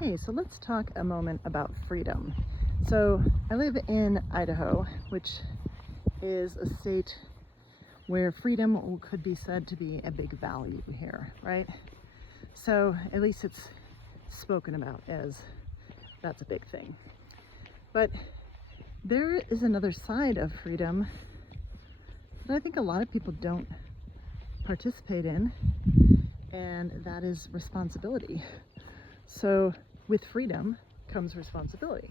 Hey, so let's talk a moment about freedom. So I live in Idaho, which is a state where freedom could be said to be a big value here, right? So at least it's spoken about as that's a big thing. But there is another side of freedom that I think a lot of people don't participate in, and that is responsibility. So with freedom comes responsibility.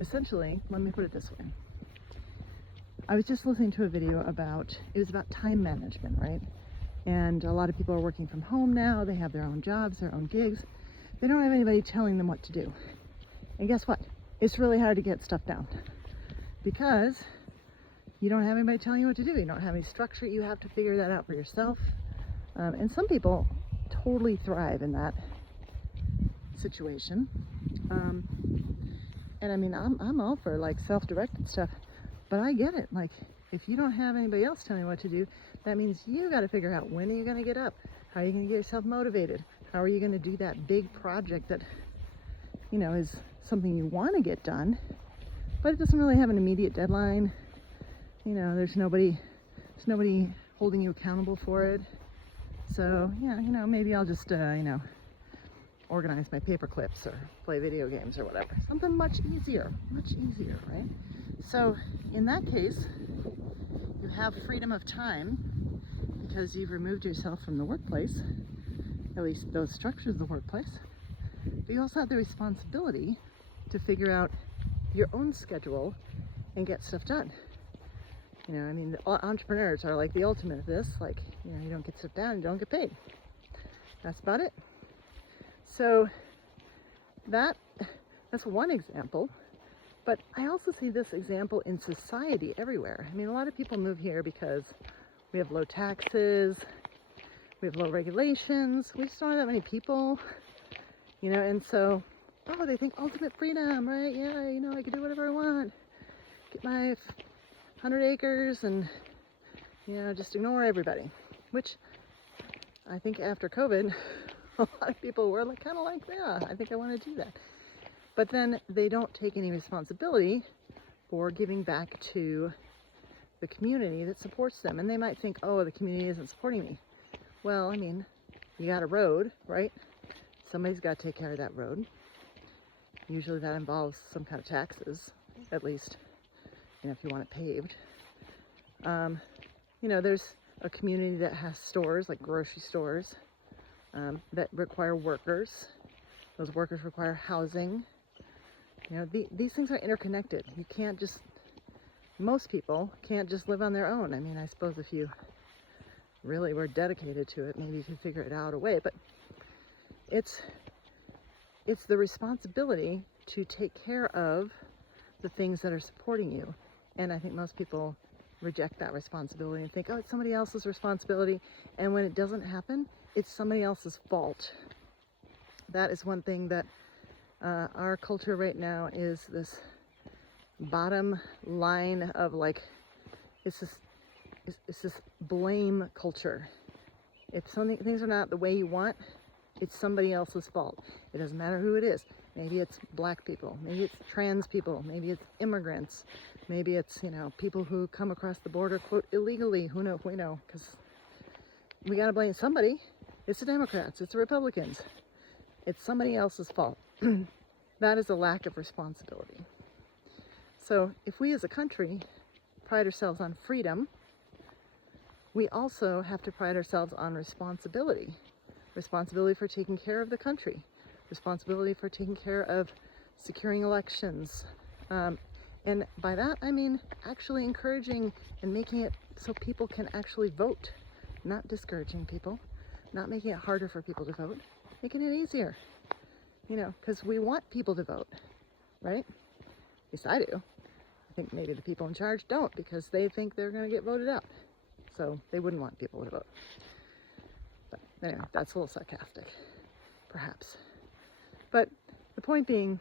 Essentially, let me put it this way. I was just listening to a video it was about time management, right? And a lot of people are working from home now. They have their own jobs, their own gigs. They don't have anybody telling them what to do. And guess what? It's really hard to get stuff down because you don't have anybody telling you what to do. You don't have any structure. You have to figure that out for yourself. And some people totally thrive in that situation. And I mean, I'm all for like self-directed stuff, but I get it. Like, if you don't have anybody else telling you what to do, that means you got to figure out when are you going to get up? How are you going to get yourself motivated? How are you going to do that big project that, is something you want to get done, but it doesn't really have an immediate deadline. There's nobody holding you accountable for it. So, yeah, maybe I'll just, organize my paper clips or play video games or whatever. Something much easier, right? So in that case, you have freedom of time because you've removed yourself from the workplace, at least those structures of the workplace. But you also have the responsibility to figure out your own schedule and get stuff done. Entrepreneurs are like the ultimate of this. Like, you don't get stuff done, you don't get paid. That's about it. So that's one example, but I also see this example in society everywhere. I mean, a lot of people move here because we have low taxes, we have low regulations, we just don't have that many people, and so, they think ultimate freedom, right? Yeah, I can do whatever I want, get my 100 acres and, just ignore everybody, which I think after COVID, a lot of people were kind of like, yeah, I think I want to do that. But then they don't take any responsibility for giving back to the community that supports them. And they might think, oh, the community isn't supporting me. Well, I mean, you got a road, right? Somebody's got to take care of that road. Usually that involves some kind of taxes, at least, if you want it paved. There's a community that has stores, like grocery stores, that require workers. Those workers require housing. These things are interconnected. Most people can't just live on their own. I mean, I suppose if you really were dedicated to it, maybe you could figure it out a way, but it's the responsibility to take care of the things that are supporting you. And I think most people reject that responsibility and think, oh, it's somebody else's responsibility. And when it doesn't happen, it's somebody else's fault. That is one thing that our culture right now is this bottom line of it's this blame culture. If things are not the way you want, it's somebody else's fault. It doesn't matter who it is. Maybe it's black people, maybe it's trans people, maybe it's immigrants, maybe it's, people who come across the border, quote, illegally. Who knows? We know, because we got to blame somebody. It's the Democrats, it's the Republicans. It's somebody else's fault. That is a lack of responsibility. So if we as a country pride ourselves on freedom, we also have to pride ourselves on responsibility. Responsibility for taking care of the country. Responsibility for taking care of securing elections. And by that, I mean actually encouraging and making it so people can actually vote. Not discouraging people. Not making it harder for people to vote, making it easier, because we want people to vote, right? At least I do. I think maybe the people in charge don't because they think they're going to get voted out. So they wouldn't want people to vote. But anyway, that's a little sarcastic, perhaps. But the point being,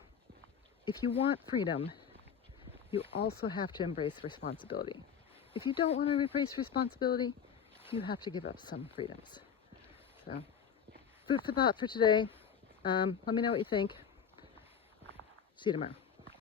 if you want freedom, you also have to embrace responsibility. If you don't want to embrace responsibility, you have to give up some freedoms. So, food for thought for today. Let me know what you think. See you tomorrow.